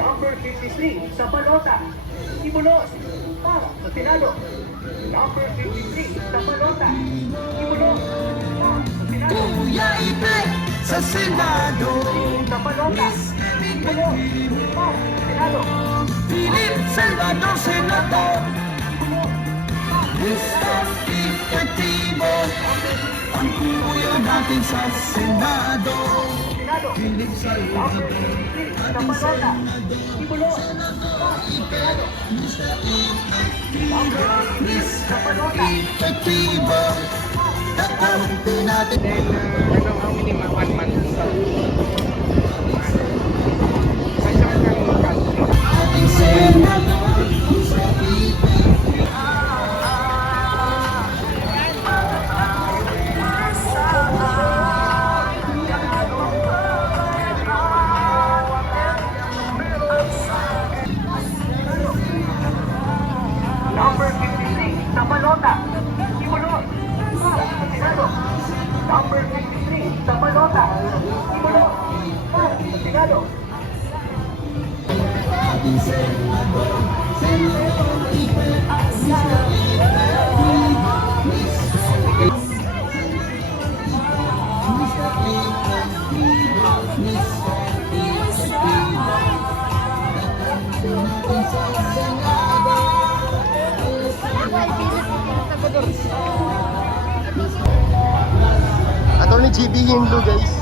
Number 53 sa balota, Simulos para sa Senado. Number 53 sa balota, Simulos para sa Senado. Kuya Ipe sa Senado. Sa balota, Simulos para sa Senado. Philip Salvador, Senador. Listas efektibo ang kuya natin sa Senado. Philip Salvador sa balota, Simulos para sa Senado. Lista efektibo kakampi natin. Ano ang minimum 1 month? Ating Senador sa Number 53 sa balota, Simulos para sa Senado. Number 53 sa balota, Simulos para sa Senado. ating Senador, Senador Ipe, Attorney GB Hinlo, guys.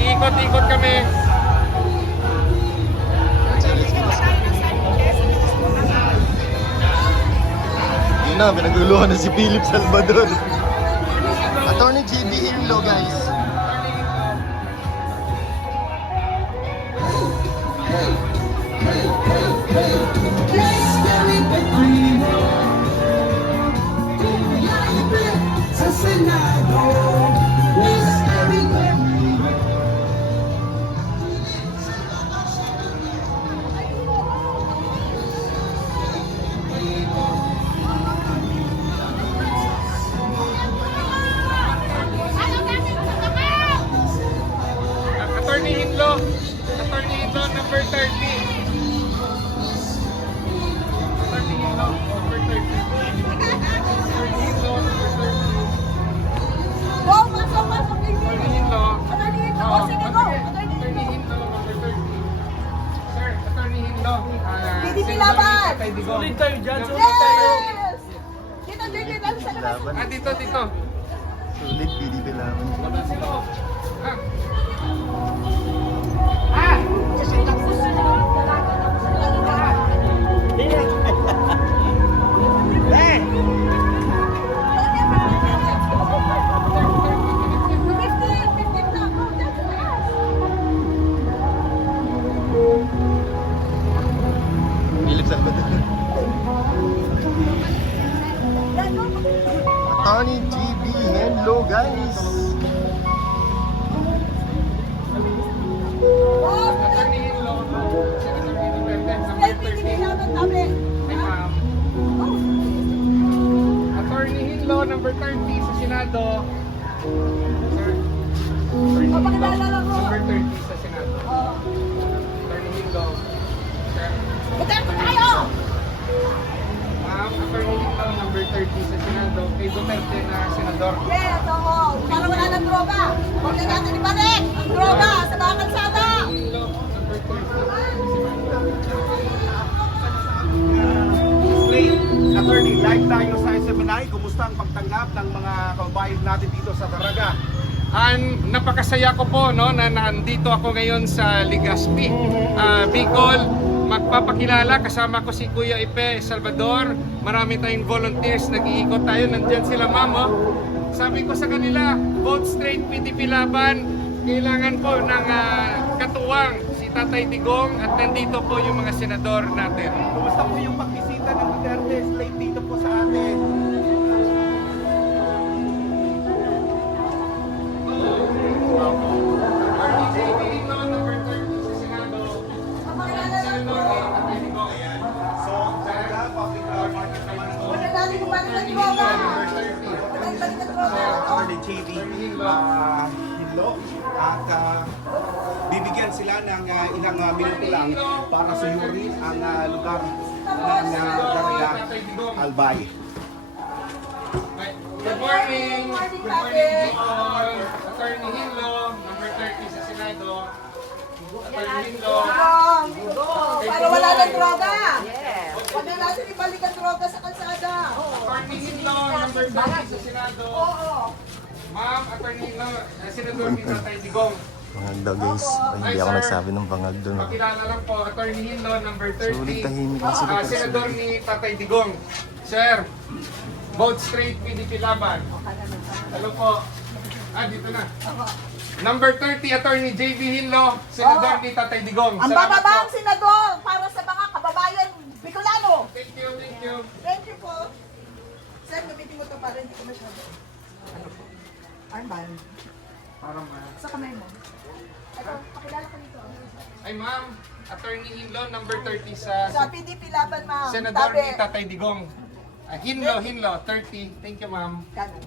Iikot-ikot kami. Yun na, pinaguluhan na si Philip Salvador. Attorney GB Hinlo, guys. Sa Senado, Mystery Attorney Hinlo. Attorney Hinlo, number 30. Attorney Hinlo, number 30. Attorney Hinlo, number 30. Wow, pasok, Attorney Hinlo. Attorney Hinlo, Oo, sige, go. Attorney Hinlo, number 30. Sir, Attorney Hinlo. PDP Senador laban. Tatay Digong. Sulit tayo dyan, Yes! Dito, dito, sa labas. Laban. Dito. Sulit, PDP laban. Laban sila. Ah. Philip Salvador. Attorney GB Hinlo, guys. Attorney Hinlo. Senator Pino Verde, number 30. Ay, ma'am. Attorney Hinlo, number 30 sa Senado. Sir. Attorney Hinlo, pakilala lang ko. number 30 sa Senado. Attorney Hinlo. Sir. Duterte tayo! Ma'am, Attorney Hinlo, number 30 sa Senado. Kay Duterte na senador. Yes, oo. Para wala ng droga. Huwag na natin ibalik ang droga sa mga kalsada. Hinlo, number 30. Attorney, live tayo sa SMNI. Kumusta ang pagtanggap ng mga kababayan natin dito sa Daraga? Napakasaya ko po no na nandito ako ngayon sa Legazpi, Bicol. Magpapakilala, kasama ko si Kuya Ipe Salvador. Marami tayong volunteers, nag-iikot tayo. Nandiyan sila, ma'am. Oh. Sabi ko sa kanila, vote straight PDP laban. Kailangan po ng katuwang si Tatay Digong at nandito po yung mga senador natin. Kumusta po yung pagbisita ng Duterte slate dito po sa atin? So, talaga, public market naman po. Huwag na natin ibalik ang droga. Huwag na ibalik ang droga. Attorney JB Hinlo at bibigyan sila ng ilang minuto lang para suyurin ang lugar ng Daria Albay. Good morning! Good morning, Good Ate. morning, Bicol! Attorney Hinlo, number 30 sa Senado. Attorney Hinlo. Para wala ng droga. Huwag na natin ibalik ang droga sa kalsada. Attorney Hinlo, number 30 sa Senado. Oo. Ma'am, Attorney Hinlo, Senador ni Tatay Digong. Bangag daw, guys. Ay, hindi ako nagsabi ng bangag doon. Pakilala lang po, Attorney Hinlo, number 30. Sulit, tahimik lang sila. Senador ni Tatay Digong. Sir, vote straight PDP laban. Hello po. Dito na. Number 30, Attorney JB Hinlo, Senador ni Tatay Digong. Ang Salamat bababang po. senador para sa mga kababayan Bicolano. Thank you, thank you. Thank you po. Sir, gamitin mo ito para hindi ko masyado. Ano po? Armband. Parang Sa kamay mo. Ito, pakilala ko dito. Ay ma'am, Attorney Hinlo, number 30 sa Sa PDP laban, ma'am. Senador Tabi. ni Tatay Digong. Hinlo, 30. Thank you, ma'am. Kanan.